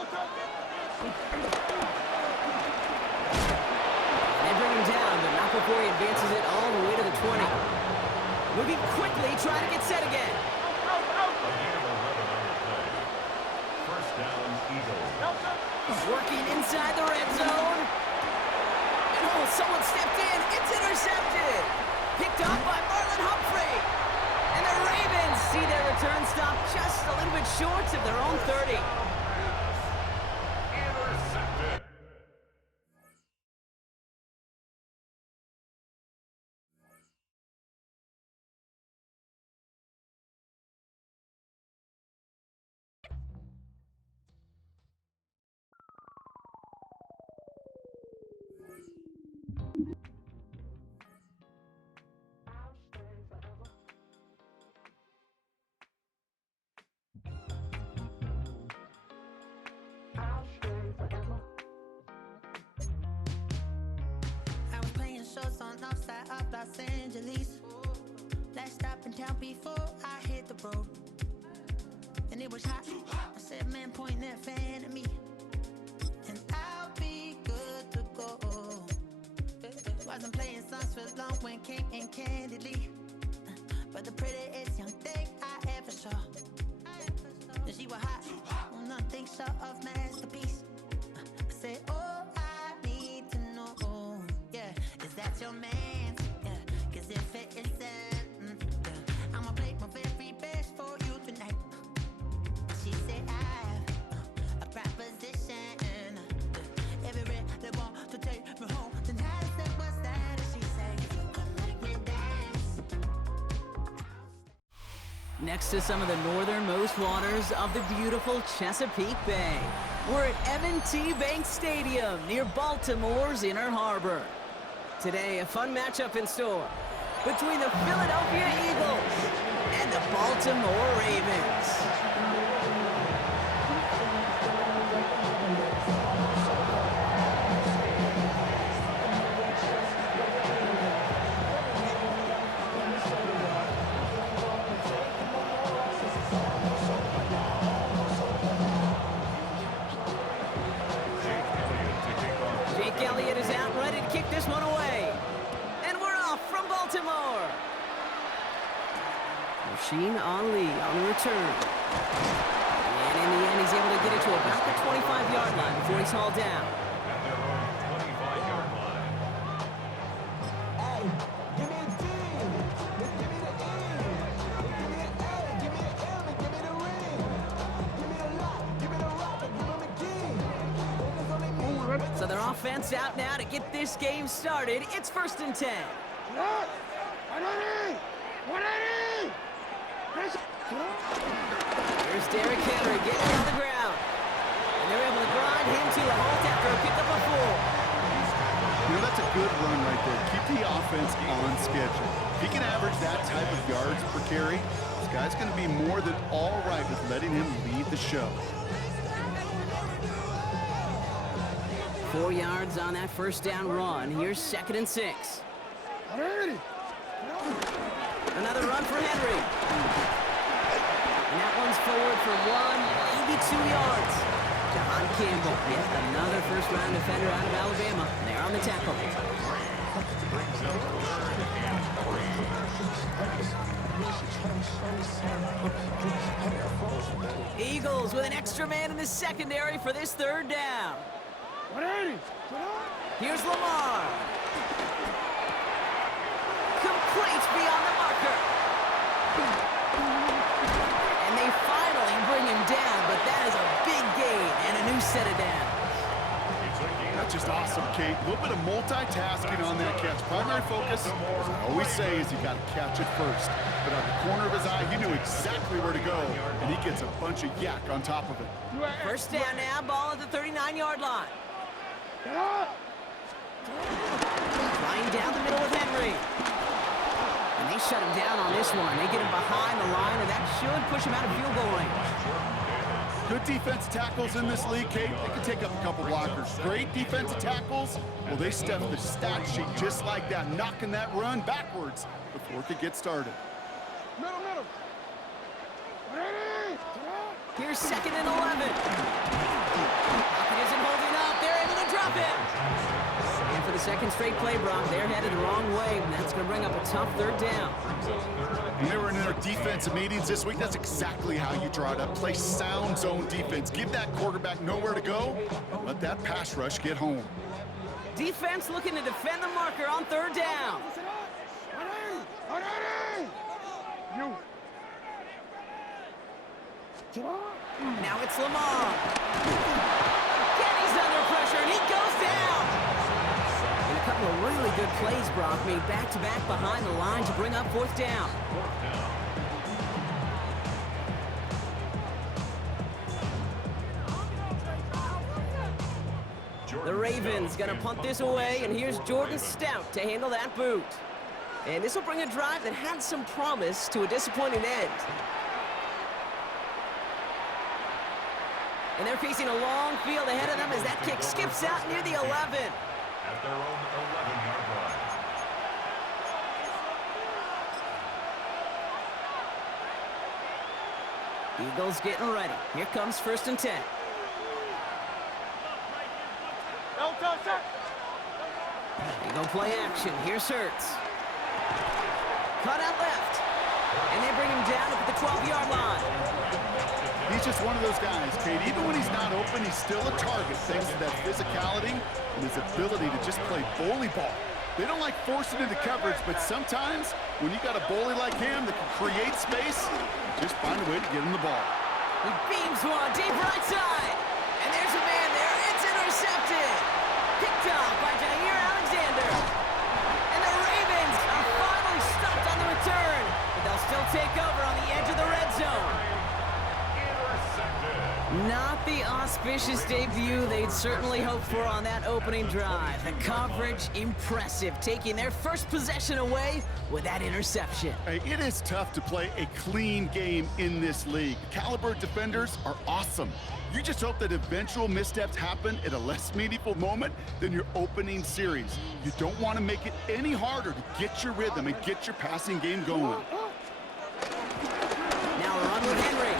They bring him down, but not before he advances it all the way to the 20. Moving quickly, trying to get set again. First down, Eagles. Working inside the red zone. And oh, someone stepped in. It's intercepted. Picked up by Marlon Humphrey. And the Ravens see their return stop just a little bit short of their own 30. Intercepted. I was playing shows on outside of Los Angeles. Last stop in town before I hit the road. And it was hot. I said, man, point that fan at me. And I'll be good to go. Wasn't playing songs for long when came in candidly. But the prettiest young thing I ever saw. And she was hot. Oh, nothing short of masterpiece. I said, oh, I need to know. Yeah, is that your man? Yeah, cause if it isn't, yeah, I'ma play my very best for you tonight. She said, I have a proposition. Every red they want to take me home tonight. I said, what's that? And she said, you can make me dance. Next to some of the northernmost waters of the beautiful Chesapeake Bay, we're at M&T Bank Stadium near Baltimore's Inner Harbor. Today, a fun matchup in store between the Philadelphia Eagles and the Baltimore Ravens. Jake Elliott is out, ready to kick this one away. And we're off from Baltimore. Rasheen Ali on the return. And in the end, he's able to get it to about the 25-yard line before he's hauled down. At their own 25-yard line. So their offense out now to get this game started. It's 1st and 10. Here's Derrick Henry getting on the ground. And they're able to grind him to a halt after a pickup of 4. You know, that's a good run right there. Keep the offense on schedule. If he can average that type of yards per carry, this guy's going to be more than all right with letting him lead the show. 4 yards on that first down run. Here's 2nd and 6. Another run for Henry. And that one's forward for 192 yards. John Campbell, yet another first-round defender out of Alabama. They're on the tackle. Brings up 3rd and 3. Eagles with an extra man in the secondary for this 3rd down. Here's Lamar. Complete beyond the marker. And they finally bring him down, but that is a big gain and a new set of downs. That's just awesome, Kate. A little bit of multitasking on that catch. Primary focus, as I always say, is you got to catch it first. But out the corner of his eye, he knew exactly where to go, and he gets a bunch of yak on top of it. 1st down now, ball at the 39-yard line. Flying down the middle with Henry. And they shut him down on this one. They get him behind the line, and that should push him out of field goal range. Good defensive tackles in this league, Kate. They can take up a couple blockers. Great defensive tackles, well, they stuff the stat sheet just like that, knocking that run backwards before it could get started. Here's 2nd and 11. second straight play, Brock. They're headed the wrong way, and that's going to bring up a tough third down. When they were in their defensive meetings this week, that's exactly how you draw it up. Play sound zone defense. Give that quarterback nowhere to go. Let that pass rush get home. Defense looking to defend the marker on third down. Now it's Lamar. Again, he's under pressure, and he goes down. And a couple of really good plays, Brock, made back-to-back behind the line to bring up fourth down. The Ravens gonna punt this away, and here's Jordan Stout to handle that boot. And this will bring a drive that had some promise to a disappointing end. And they're facing a long field ahead of them as that kick skips out near the 11. At their own 11-yard line. Eagles getting ready. Here comes 1st and 10. Eagle play action. Here's Hurts. Cut out left. And they bring him down up at the 12-yard line. He's just one of those guys, Kate. Even when he's not open, he's still a target thanks to that physicality and his ability to just play bully ball. They don't like forcing into coverage, but sometimes when you got a bully like him that can create space, just find a way to get him the ball. He beams one deep right side. And there's a man there. It's intercepted. Picked off by Jair Alexander. And the Ravens are finally stopped on the return. But they'll still take over on the edge of the red zone. Not the auspicious debut they'd certainly hoped for on that opening drive. The coverage, impressive, taking their first possession away with that interception. Hey, it is tough to play a clean game in this league. Caliber defenders are awesome. You just hope that eventual missteps happen at a less meaningful moment than your opening series. You don't want to make it any harder to get your rhythm and get your passing game going. Now a run with Henry.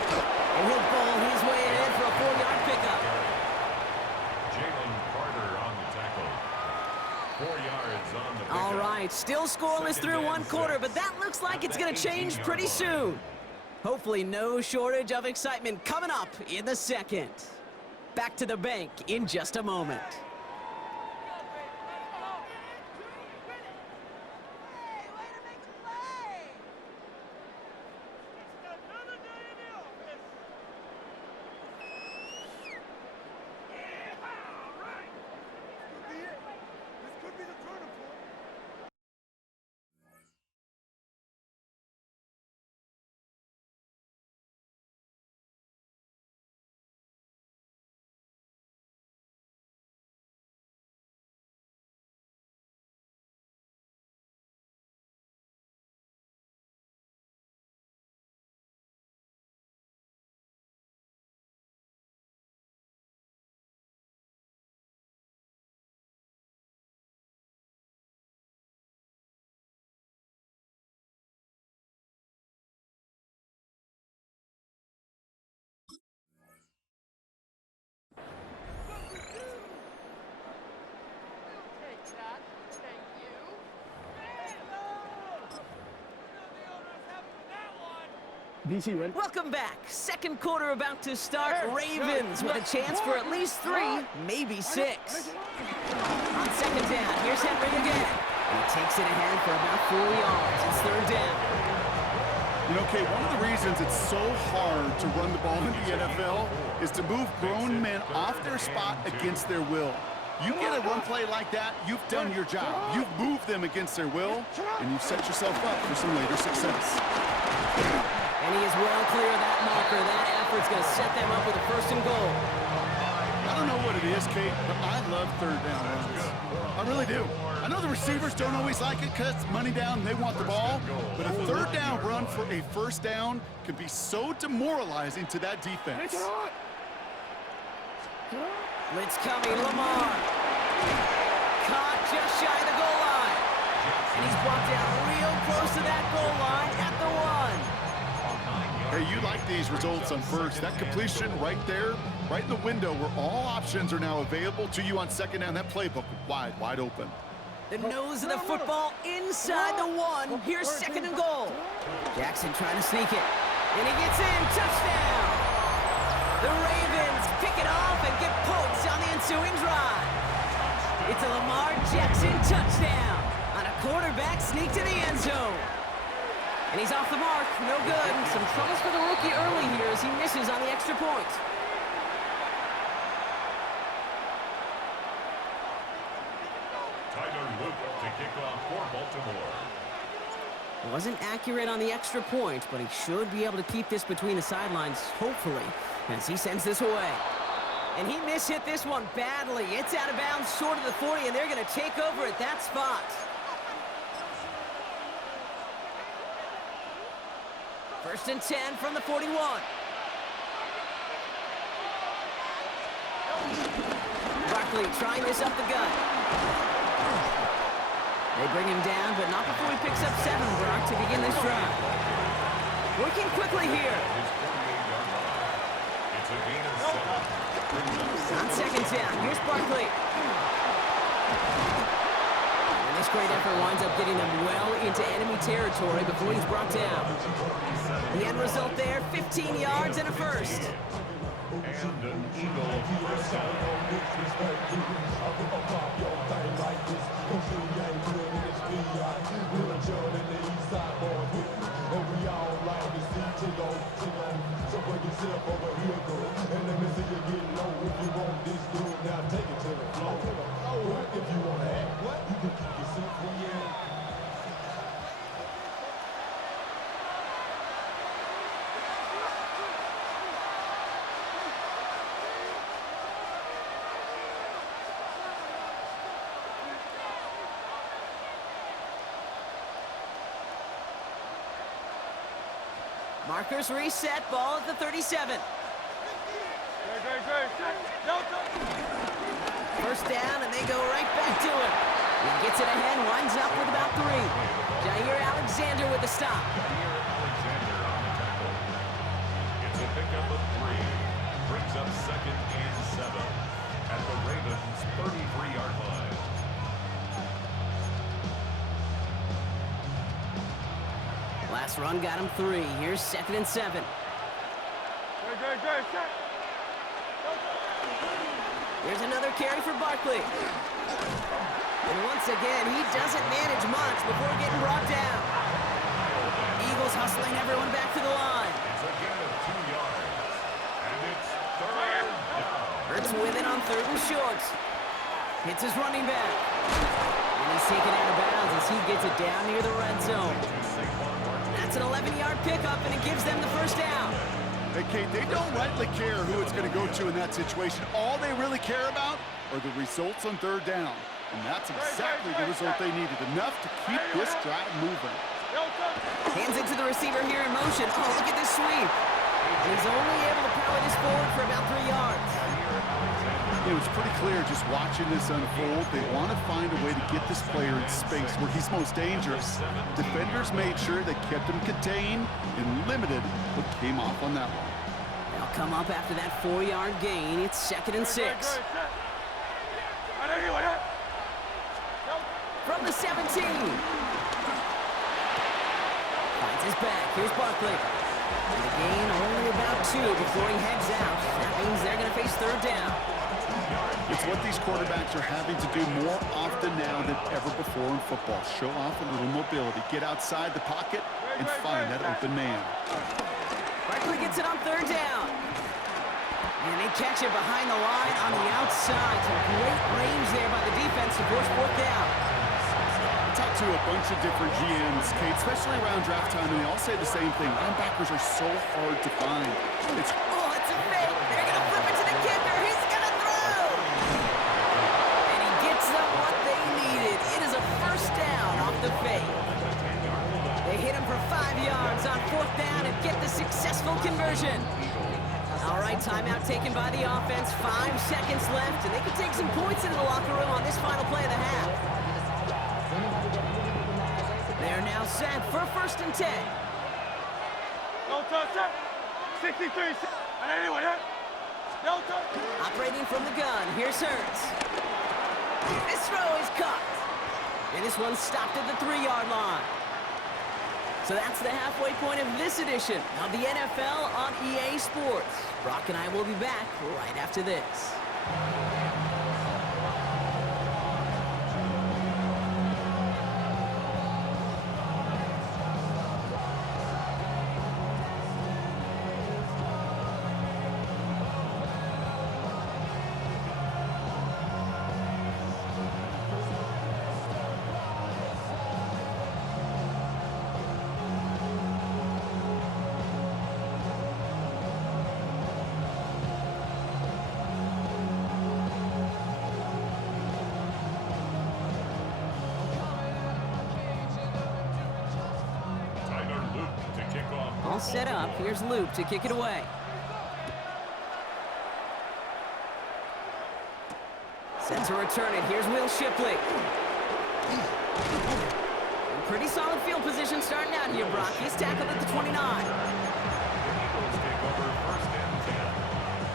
And he'll bowl his way ahead for a 4-yard pickup. Jalen Carter on the tackle. 4 yards on the pickup. All right, still scoreless through one quarter, but that looks like it's going to change pretty soon. Hopefully no shortage of excitement coming up in the second. Back to the bank in just a moment. Welcome back. Second quarter about to start. Ravens with a chance for at least 3, maybe 6. On second down, here's Henry again. And he takes it ahead for about 4 yards. It's third down. You know, Kate, one of the reasons it's so hard to run the ball in the NFL is to move grown men off their spot against their will. You get a run play like that, you've done your job. You've moved them against their will, and you've set yourself up for some later success. And he is well clear of that marker. That effort's going to set them up with a 1st and goal. I don't know what it is, Kate, but I love third down runs. I really do. I know the receivers don't always like it because it's money down and they want the ball, but a third down run for a 1st down can be so demoralizing to that defense. Blitz coming, Lamar. Caught just shy of the goal line. And he's brought down real close to that goal line at the 1. Hey, you like these results on first. That completion right there, right in the window where all options are now available to you on second down. That playbook wide open. The nose of the football inside the 1. Here's 2nd and goal. Jackson trying to sneak it. And he gets in. Touchdown! The Ravens pick it off and get points on the ensuing drive. It's a Lamar Jackson touchdown on a quarterback sneak to the end zone. And he's off the mark. No good. Some troubles for the rookie early here as he misses on the extra point. To kick off for Baltimore. Wasn't accurate on the extra point, but he should be able to keep this between the sidelines, hopefully, as he sends this away. And he mishit this one badly. It's out of bounds short of the 40, and they're going to take over at that spot. First and 10 from the 41. Barkley trying this up the gut. They bring him down, but not before he picks up 7, Brock, to begin this drive. Working quickly here. On 2nd down, here's Barkley. And this great effort winds up getting them well into enemy territory before he's brought down. The end result there, 15 yards and a first. And an Eagle first down. Markers reset, ball at the 37. First down, and they go right back to him. He gets it ahead, winds up with about 3. Jair Alexander with the stop. Jair Alexander on the tackle. It's a pickup of 3. Brings up 2nd and 7 at the Ravens' 33-yard line. Last run got him 3. Here's 2nd and 7. Here's another carry for Barkley. And once again, he doesn't manage much before getting brought down. Eagles hustling everyone back to the line. It's a gain of 2 yards. And it's 3rd down. Hurts with it on 3rd and short. Hits his running back. And he's taken out of bounds as he gets it down near the red zone. That's an 11-yard pickup, and it gives them the first down. Hey, Kate, they don't rightly care who it's going to go to in that situation. All they really care about are the results on 3rd down. And that's exactly the result they needed, enough to keep this drive moving. Hands it to the receiver here in motion. Oh, look at this sweep. And he's only able to power this forward for about 3 yards. It was pretty clear just watching this unfold. They want to find a way to get this player in space where he's most dangerous. Defenders made sure they kept him contained and limited what came off on that one. They'll come up after that 4-yard gain. It's 2nd and 6. From the 17. Finds his back. Here's Barkley. And the gain only about 2 before he heads out. That means they're going to face 3rd down. It's what these quarterbacks are having to do more often now than ever before in football. Show off a little mobility. Get outside the pocket and find that open man. Barkley gets it on 3rd down. And they catch it behind the line on the outside. Some great range there by the defense to force 4th down. I talked to a bunch of different GMs, Kate, especially around draft time, and they all say the same thing. Linebackers are so hard to find. It's a fake. They're going to flip it to the kicker. He's going to throw. And he gets them what they needed. It is a first down off the fake. They hit him for 5 yards on 4th down and get the successful conversion. All right, timeout taken by the offense. 5 seconds left, and they can take some points into the locker room on this final play of the half. They're now set for 1st and 10. No touch, 63. No touch. Operating from the gun, here's Hurts. This throw is caught. And this one stopped at the 3-yard line. So that's the halfway point of this edition of the NFL on EA Sports. Brock and I will be back right after this. All set up. Here's Luke to kick it away. Set to return it. Here's Will Shipley. Pretty solid field position starting out here, Brock. He's tackled at the 29. The Eagles take over 1st and 10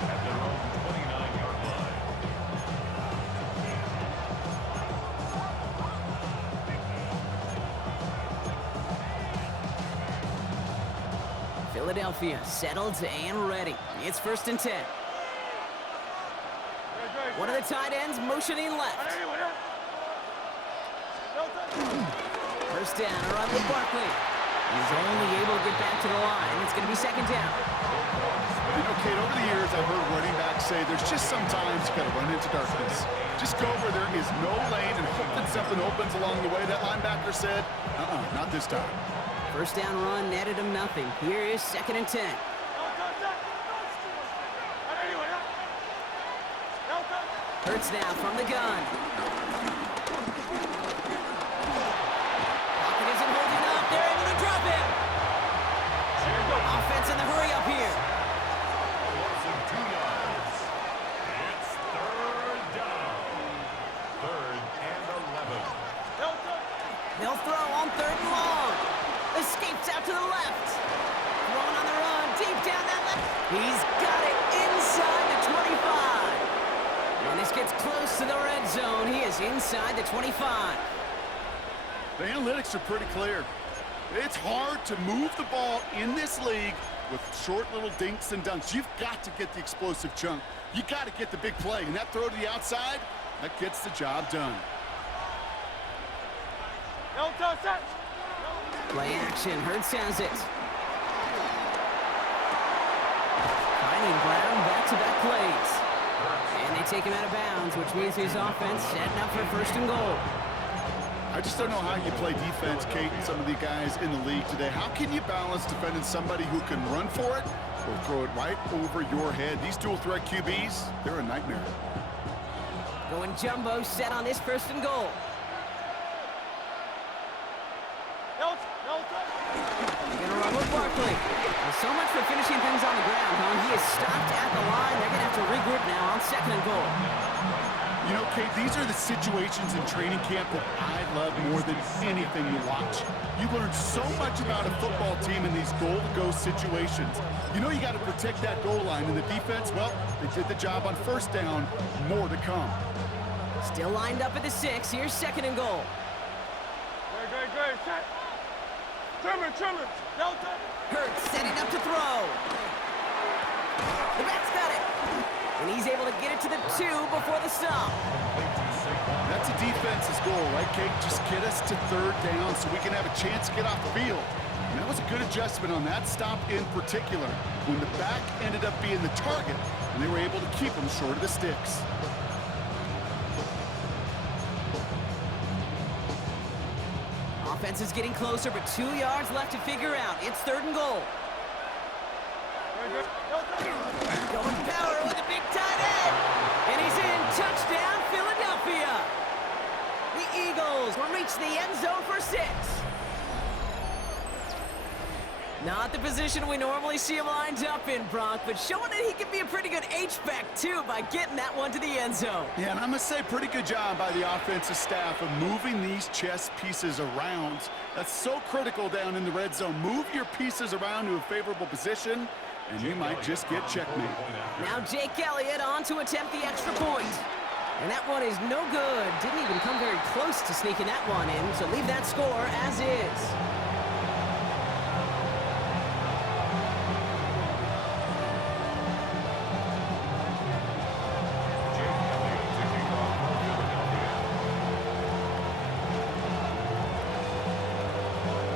at their own 29-yard line. Philadelphia settled and ready. It's 1st and 10. One of the tight ends motioning left. First down, a run with Barkley. He's only able to get back to the line. It's going to be 2nd down. You know, Kate, over the years, I've heard running backs say there's just sometimes you got to run into darkness. Just go where there is no lane and hope that something opens along the way. That linebacker said, not this time. First down run netted him nothing. Here is 2nd and 10. Hurts now from the gun. Pocket isn't holding up. They're able to drop him. Offense in the hurry up here. Losing 2 yards. It's 3rd down. 3rd and 11. They'll throw on 3rd and long. Escapes out to the left. Throwing on the run. Deep down that left. He's got it inside the 25. And this gets close to the red zone. He is inside the 25. The analytics are pretty clear. It's hard to move the ball in this league with short little dinks and dunks. You've got to get the explosive chunk. You got to get the big play. And that throw to the outside, that gets the job done. Play action. Hurts has it. Finding Brown back-to-back plays. And they take him out of bounds, which means his offense setting up for 1st and goal. I just don't know how you play defense, Kate, and some of the guys in the league today. How can you balance defending somebody who can run for it or throw it right over your head? These dual-threat QBs, they're a nightmare. Going jumbo set on this 1st and goal. They're going to run with Barkley. Well, so much for finishing things on the ground, huh? He is stopped at the line. They're going to have to regroup now on 2nd and goal. You know, Kate, these are the situations in training camp that I love more than anything you watch. You learn so much about a football team in these goal-to-go situations. You know you got to protect that goal line, and the defense, well, they did the job on 1st down. More to come. Still lined up at the 6. Here's 2nd and goal. Great. Trimmer. Hurts setting up to throw. The back's got it. And he's able to get it to the 2 before the stop. That's a defense's goal, right, Kate? Just get us to 3rd down so we can have a chance to get off the field. And that was a good adjustment on that stop in particular, when the back ended up being the target, and they were able to keep him short of the sticks. Offense is getting closer, but 2 yards left to figure out. It's 3rd and goal. Going power with a big tight end. And he's in. Touchdown, Philadelphia. The Eagles will reach the end zone for 6. Not the position we normally see him lined up in, Brock, but showing that he can be a pretty good H-back, too, by getting that one to the end zone. Yeah, and I must say, pretty good job by the offensive staff of moving these chess pieces around. That's so critical down in the red zone. Move your pieces around to a favorable position, and you might just get checkmate. Now Jake Elliott on to attempt the extra point. And that one is no good. Didn't even come very close to sneaking that one in, so leave that score as is.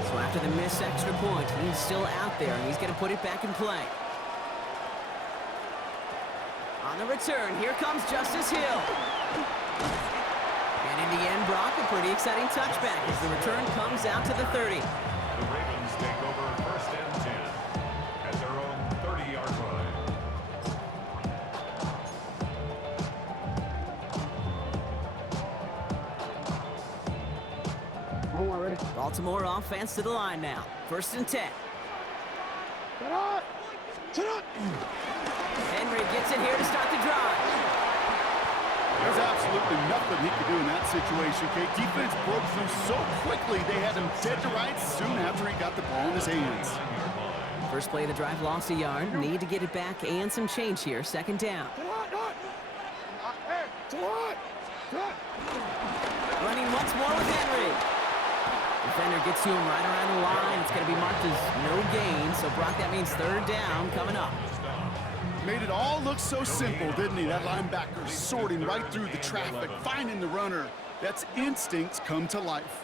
So after the missed extra point, he's still out there, and he's going to put it back in play. On the return, here comes Justice Hill. And in the end, Brock, a pretty exciting touchback as the return comes out to the 30. The Ravens take over 1st and 10 at their own 30-yard line. Baltimore offense to the line now. 1st and 10. Henry gets it here to start the drive. There's absolutely nothing he could do in that situation, Kate. Defense broke through so quickly, they had him dead to rights soon after he got the ball in his hands. First play of the drive lost a yard. Need to get it back and some change here. 2nd down. Running once more with Henry. Defender gets to him right around the line. It's going to be marked as no gain. So, Brock, that means 3rd down coming up. Made it all look so simple, didn't he? That linebacker sorting right through the traffic, finding the runner. That's instincts come to life.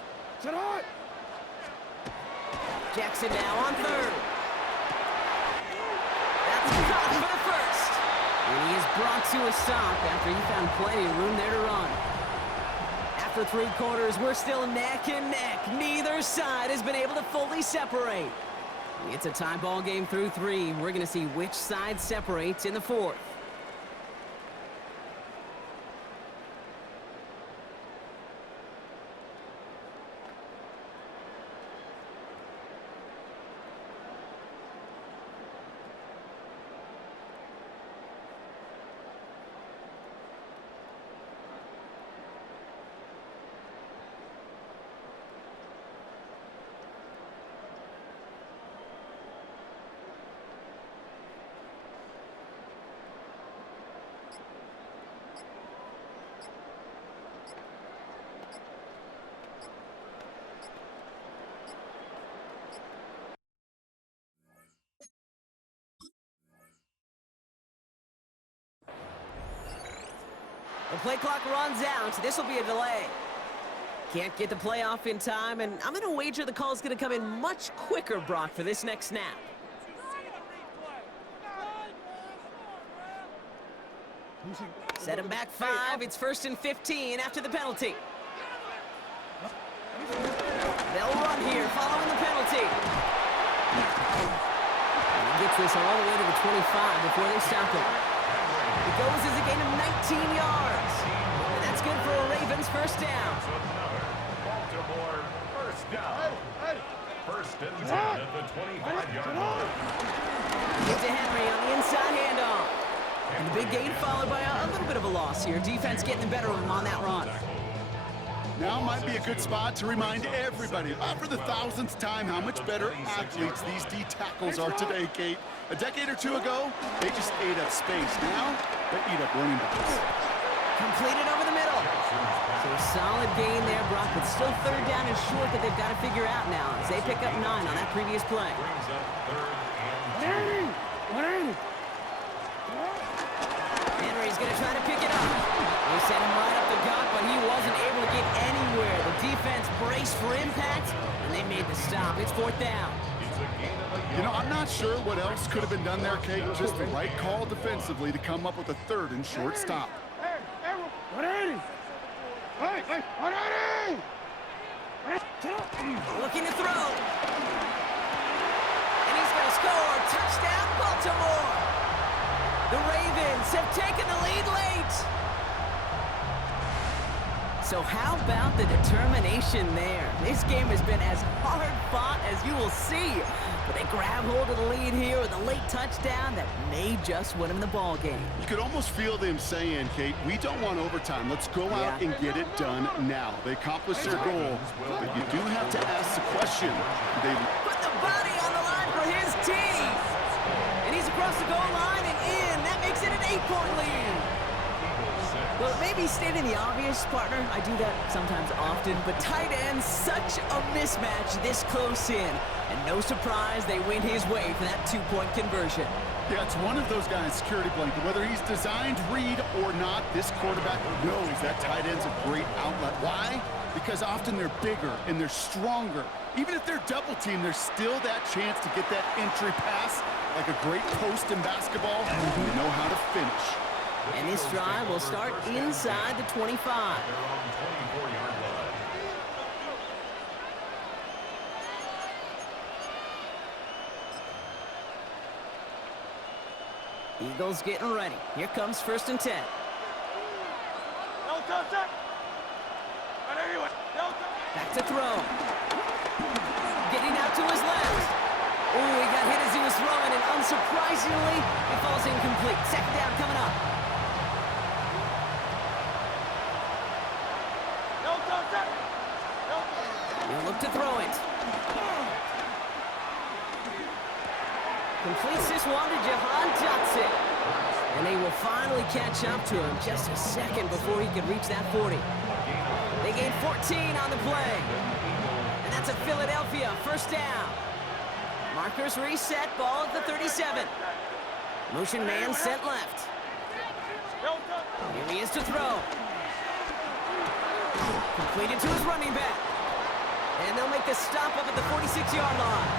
Jackson now on 3rd. That's caught for the 1st. And he is brought to a stop after he found plenty of room there to run. After 3 quarters, we're still neck and neck. Neither side has been able to fully separate. It's a tie ball game through 3. We're going to see which side separates in the 4th. The play clock runs out. This will be a delay. Can't get the play off in time, and I'm going to wager the call is going to come in much quicker, Brock, for this next snap. Set him back 5. It's 1st and 15 after the penalty. They'll run here following the penalty. And he gets this all the way to the 25 before they stop him. It goes as a gain of 19 yards. And that's good for a Ravens 1st down. Baltimore 1st down. 1st and 10 at the 25-yard line. Get to Henry on the inside handoff. And the big gain followed by a little bit of a loss here. Defense getting the better of him on that run. Now might be a good spot to remind everybody, for the 1000th time, how much better athletes these D tackles are today, Kate. A decade or 2 ago, they just ate up space. Now, they eat up running backs. Completed over the middle. So a solid gain there, Brock, but still 3rd down and short that they've got to figure out now as they pick up 9 on that previous play. Brings up 3rd and 2. Henry's going to try to pick it up. They sent him right up the gut, but he wasn't able to get anywhere. The defense braced for impact, and they made the stop. It's 4th down. You know, I'm not sure what else could have been done there, Kate. Just the right call defensively to come up with a 3rd and short stop. Looking to throw. And he's going to score. Touchdown, Baltimore. The Ravens have taken the lead late. So how about the determination there? This game has been as hard fought as you will see. But they grab hold of the lead here with a late touchdown that may just win them the ball game. You could almost feel them saying, Kate, we don't want overtime. Let's go out and get it done now. They accomplished their goal, but you do have to ask the question. They put the body on the line for his team. And he's across the goal line and in. That makes it an 8-point lead. Well, maybe stating the obvious, partner. I do that sometimes often, but tight ends, such a mismatch this close in. And no surprise, they win his way for that two-point conversion. Yeah, it's one of those guys, security blanket. Whether he's designed read or not, this quarterback knows that tight end's a great outlet. Why? Because often they're bigger and they're stronger. Even if they're double-teamed, there's still that chance to get that entry pass like a great post in basketball. You know how to finish. And this drive will start inside the 25. They're on 24-yard line. Eagles getting ready. Here comes 1st and 10. No touch it. Back to throw. Getting out to his left. Oh, he got hit as he was throwing, and unsurprisingly, it falls incomplete. Second down coming up. No touch it. No. He'll look to throw it. Completes this one to Jahan Dotson. And they will finally catch up to him just a second before he could reach that 40. They gain 14 on the play. And that's a Philadelphia 1st down. Markers reset, ball at the 37. Motion man sent left. Here he is to throw. Completed to his running back. And they'll make the stop up at the 46-yard line.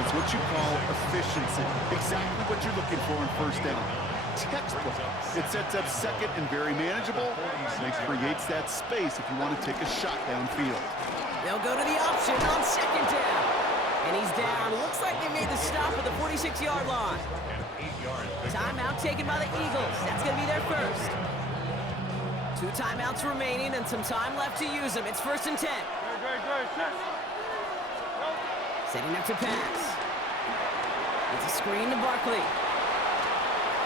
It's what you call efficiency. Exactly what you're looking for in 1st down. Textbook. It sets up second and very manageable, and it creates that space if you want to take a shot downfield. They'll go to the option on 2nd down. And he's down. Looks like they made the stop at the 46-yard line. Timeout taken by the Eagles. That's going to be their first. 2 timeouts remaining and some time left to use them. It's 1st and 10. Setting up to pass. It's a screen to Barkley.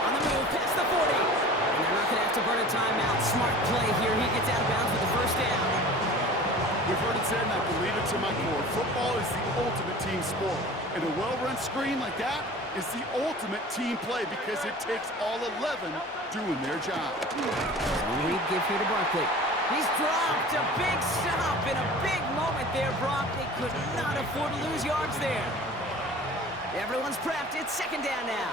On the move, past the 40. And they're not going to have to burn a timeout. Smart play here. He gets out of bounds with the 1st down. We've heard it said, and I believe it to my core, football is the ultimate team sport. And a well-run screen like that is the ultimate team play because it takes all 11 doing their job. One read give here to Barkley. He's dropped a big stop in a big moment there, Brock. They could not afford to lose yards there. Everyone's prepped. It's 2nd down now.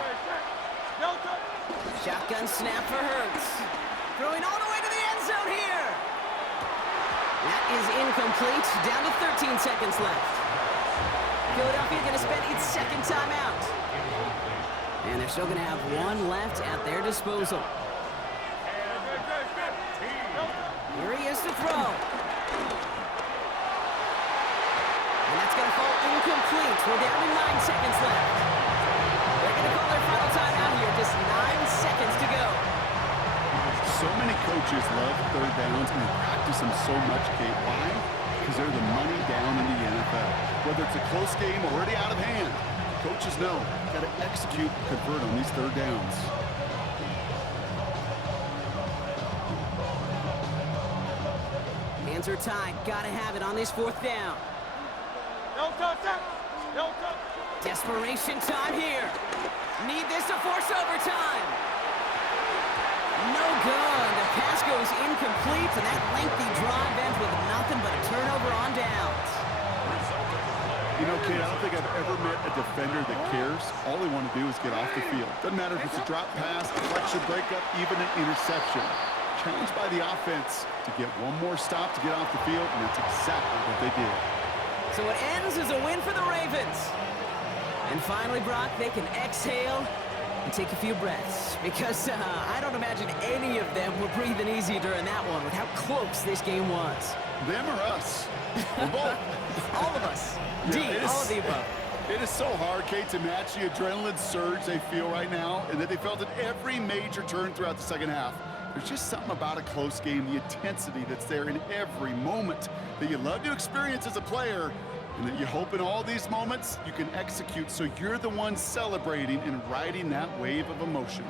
Shotgun snap for Hurts. Throwing all the way to the end zone here. That is incomplete. Down to 13 seconds left. Philadelphia going to spend its 2nd timeout. And they're still going to have one left at their disposal. Here he is to throw. And that's going to fall incomplete. We're down to 9 seconds left. They're going to call their final timeout here. Just 9 seconds to go. So many coaches love 3rd downs and they practice them so much, Kate. Why? Because they're the money down in the NFL. Whether it's a close game or already out of hand, coaches know got to execute, convert on these 3rd downs. Hands are tied. Got to have it on this 4th down. No touch it. No touch. Desperation time here. Need this to force overtime. No good. The pass goes incomplete, and that lengthy drive ends with nothing but a turnover on downs. You know, Kate, I don't think I've ever met a defender that cares. All they want to do is get off the field. Doesn't matter if it's a drop pass, deflection, breakup, even an interception. Challenged by the offense to get one more stop to get off the field, and that's exactly what they did. So it ends as a win for the Ravens. And finally, Brock, they can exhale and take a few breaths. Because I don't imagine any of them were breathing easy during that one with how close this game was. Them or us? Or both. All of us. Yeah, all of the above. It is so hard, Kate, to match the adrenaline surge they feel right now and that they felt at every major turn throughout the 2nd half. There's just something about a close game, the intensity that's there in every moment that you love to experience as a player, and that you hope in all these moments you can execute so you're the one celebrating and riding that wave of emotion.